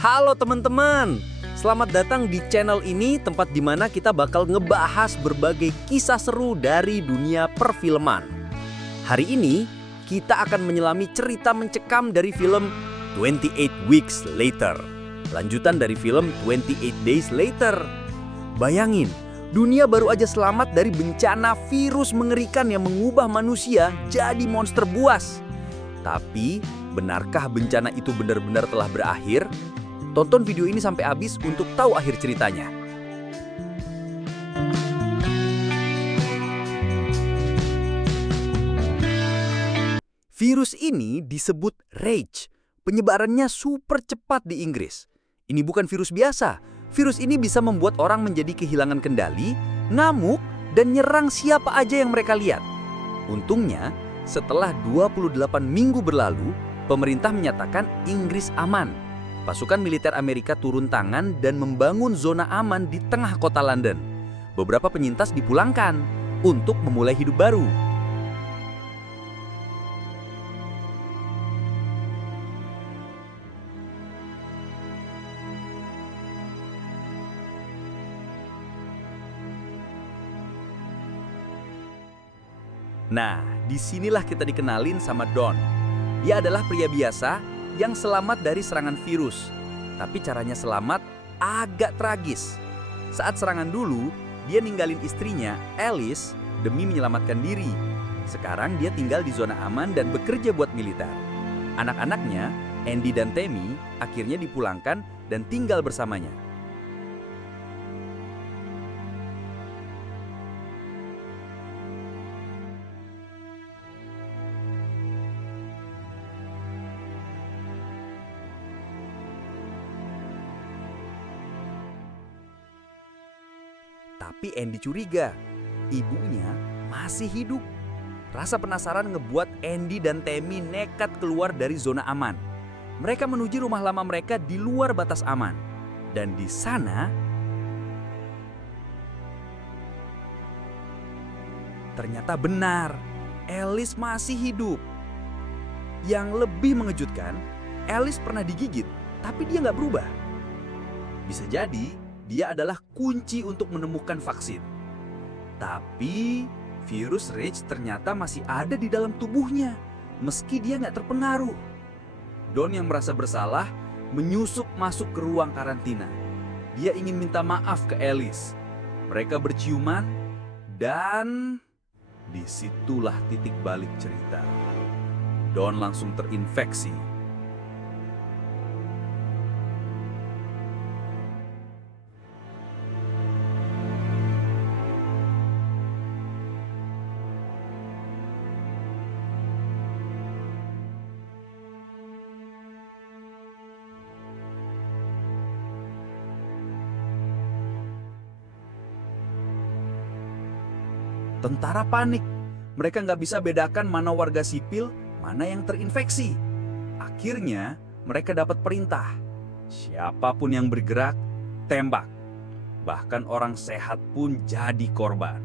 Halo teman-teman, selamat datang di channel ini, tempat di mana kita bakal ngebahas berbagai kisah seru dari dunia perfilman. Hari ini, kita akan menyelami cerita mencekam dari film 28 Weeks Later, lanjutan dari film 28 Days Later. Bayangin, dunia baru aja selamat dari bencana virus mengerikan yang mengubah manusia jadi monster buas. Tapi, benarkah bencana itu benar-benar telah berakhir? Tonton video ini sampai habis untuk tahu akhir ceritanya. Virus ini disebut Rage. Penyebarannya super cepat di Inggris. Ini bukan virus biasa. Virus ini bisa membuat orang menjadi kehilangan kendali, ngamuk, dan nyerang siapa aja yang mereka lihat. Untungnya, setelah 28 minggu berlalu, pemerintah menyatakan Inggris aman. Pasukan militer Amerika turun tangan dan membangun zona aman di tengah kota London. Beberapa penyintas dipulangkan untuk memulai hidup baru. Nah, disinilah kita dikenalin sama Don. Dia adalah pria biasa yang selamat dari serangan virus. Tapi caranya selamat agak tragis. Saat serangan dulu, dia ninggalin istrinya, Alice, demi menyelamatkan diri. Sekarang dia tinggal di zona aman dan bekerja buat militer. Anak-anaknya, Andy dan Tammy, akhirnya dipulangkan dan tinggal bersamanya. Tapi Andy curiga, ibunya masih hidup. Rasa penasaran ngebuat Andy dan Tammy nekat keluar dari zona aman. Mereka menuju rumah lama mereka di luar batas aman. Dan di sana, ternyata benar, Alice masih hidup. Yang lebih mengejutkan, Alice pernah digigit, tapi dia nggak berubah. Bisa jadi, dia adalah kunci untuk menemukan vaksin. Tapi virus Rage ternyata masih ada di dalam tubuhnya, meski dia nggak terpengaruh. Don yang merasa bersalah menyusup masuk ke ruang karantina. Dia ingin minta maaf ke Alice. Mereka berciuman dan disitulah titik balik cerita. Don langsung terinfeksi. Tentara panik. Mereka nggak bisa bedakan mana warga sipil, mana yang terinfeksi. Akhirnya, mereka dapat perintah. Siapapun yang bergerak, tembak. Bahkan orang sehat pun jadi korban.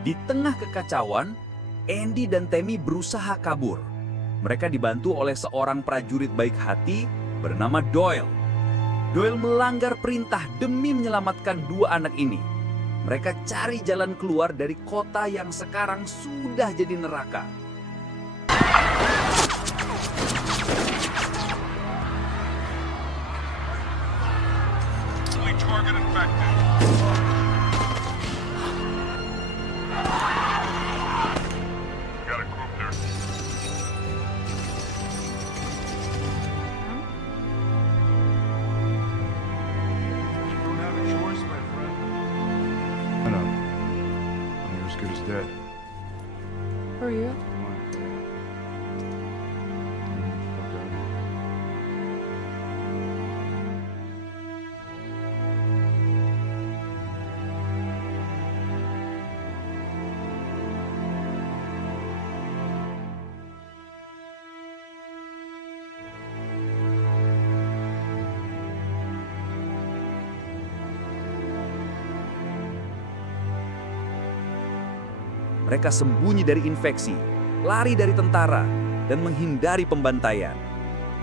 Di tengah kekacauan, Andy dan Tammy berusaha kabur. Mereka dibantu oleh seorang prajurit baik hati bernama Doyle. Doyle melanggar perintah demi menyelamatkan dua anak ini. Mereka cari jalan keluar dari kota yang sekarang sudah jadi neraka. Target infected. Got a group there. You don't have a choice, my friend. I know. I'm as good as dead. Who are you? Come on. Fuck out of here. Mereka sembunyi dari infeksi, lari dari tentara, dan menghindari pembantaian.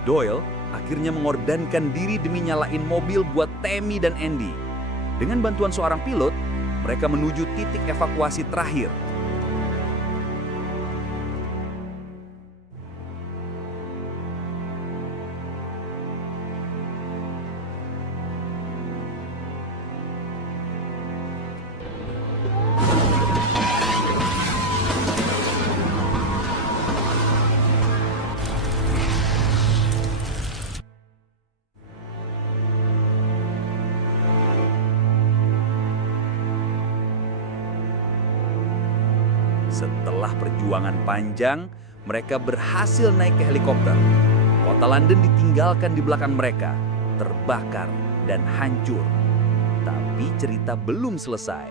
Doyle akhirnya mengorbankan diri demi nyalain mobil buat Tammy dan Andy. Dengan bantuan seorang pilot, mereka menuju titik evakuasi terakhir. Setelah perjuangan panjang, mereka berhasil naik ke helikopter. Kota London ditinggalkan di belakang mereka, terbakar dan hancur. Tapi cerita belum selesai.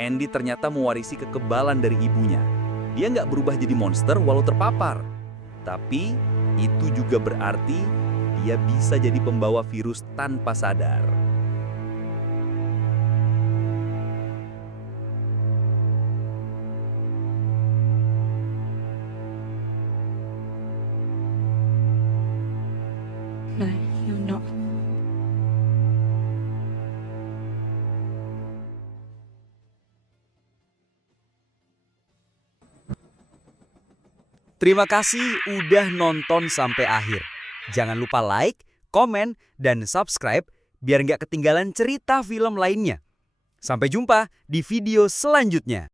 Andy ternyata mewarisi kekebalan dari ibunya. Dia nggak berubah jadi monster walau terpapar. Tapi itu juga berarti dia bisa jadi pembawa virus tanpa sadar. No, you're not. Terima kasih udah nonton sampai akhir. Jangan lupa like, komen, dan subscribe biar nggak ketinggalan cerita film lainnya. Sampai jumpa di video selanjutnya.